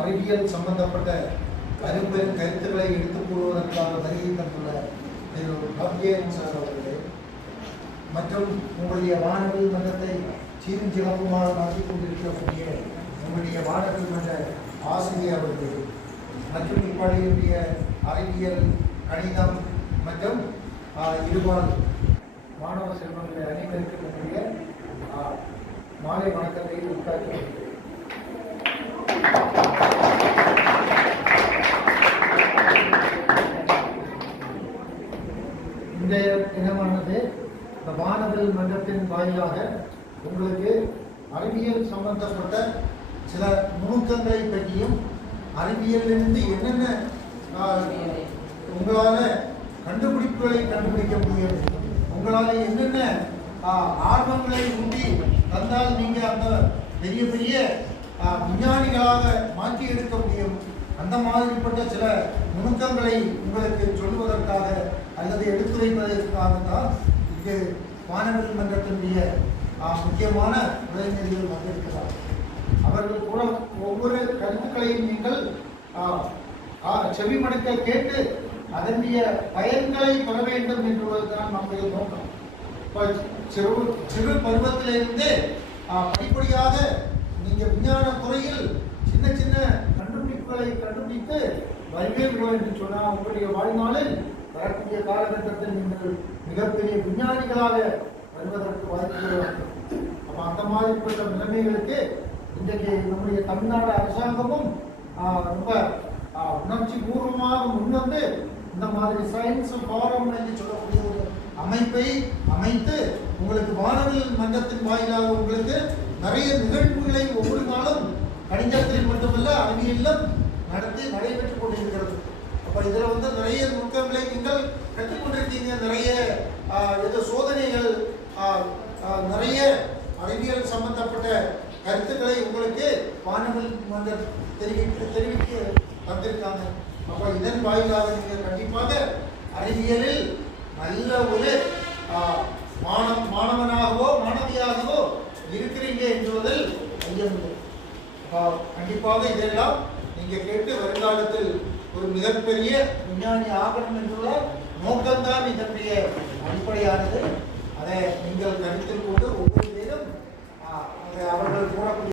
அறிவியல் சம்பந்தப்பட்ட அரும்பெரும் கருத்துக்களை எடுத்துக் கூறுவதற்காக வருகை தந்துள்ள சார் அவர்களே மற்றும் உங்களுடைய வானவில் மன்றத்தை சீரும் சிறப்புமாக நடத்தி கொண்டிருக்கக்கூடிய உங்களுடைய வானவில் மன்ற ஆசிரியர் அவர்களே மற்றும் இப்பள்ளியுடைய அறிவியல் கணிதம் மற்றும் இருபால் மாணவ செல்வங்களை அனைவருக்கக்கூடிய மாலை வணக்கத்தை உட்கார்ந்து இந்த தினமானது இந்த வானவில் மன்றத்தின் வாயிலாக உங்களுக்கு அறிவியல் சம்பந்தப்பட்ட சில நுணுக்கங்களை பற்றியும் அறிவியலிலிருந்து என்னென்ன உங்களால் கண்டுபிடிப்புகளை கண்டுபிடிக்க முடியும், உங்களால் என்னென்ன ஆர்வங்களை ஊட்டி தந்தால் நீங்கள் அந்த பெரிய பெரிய விஞ்ஞானிகளாக மாற்றி எடுக்க முடியும், அந்த மாதிரிப்பட்ட சில நுணுக்கங்களை உங்களுக்கு சொல்வதற்காக அல்லது எடுத்துரைப்பதற்காக தான் இங்கு வானவில் மன்றத்தினுடைய முக்கியமான பிரதிநிதிகள் வந்திருக்கிறார். அவர்கள் கூட ஒவ்வொரு கருத்துக்களையும் நீங்கள் செவிமடுக்க கேட்டு அதனுடைய பயன்களை பெற வேண்டும் என்பதுதான் நம்முடைய நோக்கம். சிறு பருவத்திலிருந்து படிப்படியாக நீங்கள் விஞ்ஞான துறையில் சின்ன சின்ன கண்டுபிடிப்புகளை கண்டுபிடித்து வருவீர்கள் என்று சொன்னால் உங்களுடைய வாழ்நாளில் வரக்கூடிய காலகட்டத்தில் நீங்கள் மிகப்பெரிய விஞ்ஞானிகளாக வருவதற்கு வாய்ப்புகள். அப்போ அந்த மாதிரிப்பட்ட நிலைமைகளுக்கு இன்றைக்கு நம்முடைய தமிழ்நாடு அரசாங்கமும் ரொம்ப உணர்ச்சி பூர்வமாக முன்வந்து இந்த மாதிரி சயின்ஸ் ஃபாரம் என்று சொல்லக்கூடிய ஒரு அமைப்பை அமைத்து உங்களுக்கு வானவில் மன்றத்தின் வாயிலாக உங்களுக்கு நிறைய நிகழ்வுகளை ஒவ்வொரு நாளும் கணிதத்தில் மட்டுமல்ல அறிவியலிலும் நடத்தி நடைபெற்றுக் கொண்டிருக்கிறது. அப்போ இதில் நிறைய நுட்பங்களை நீங்கள் கற்றுக்கொண்டிருக்கீங்க. நிறைய சோதனைகள், நிறைய அறிவியல் சம்பந்தப்பட்ட கருத்துக்களை உங்களுக்கு வானவில் மன்றம் தெரிவிக்க தந்திருக்காங்க. அப்போ இதன் வாயிலாக நீங்கள் கண்டிப்பாக அறிவியலில் நல்ல ஒரு மாணவனாகவோ மாணவியாகவோ இருக்கிறீங்க என்பதில் ஐயமில்லை. கண்டிப்பாக இதெல்லாம் நீங்கள் கேட்டு வருங்காலத்தில் ஒரு மிகப்பெரிய விஞ்ஞானி ஆகணும் என்றுள்ள நோக்கம்தான் இதனுடைய அடிப்படையானது. அதை நீங்கள் கருத்தில் கொண்டு ஒவ்வொரு பேரும் அவர்கள் கூறக்கூடிய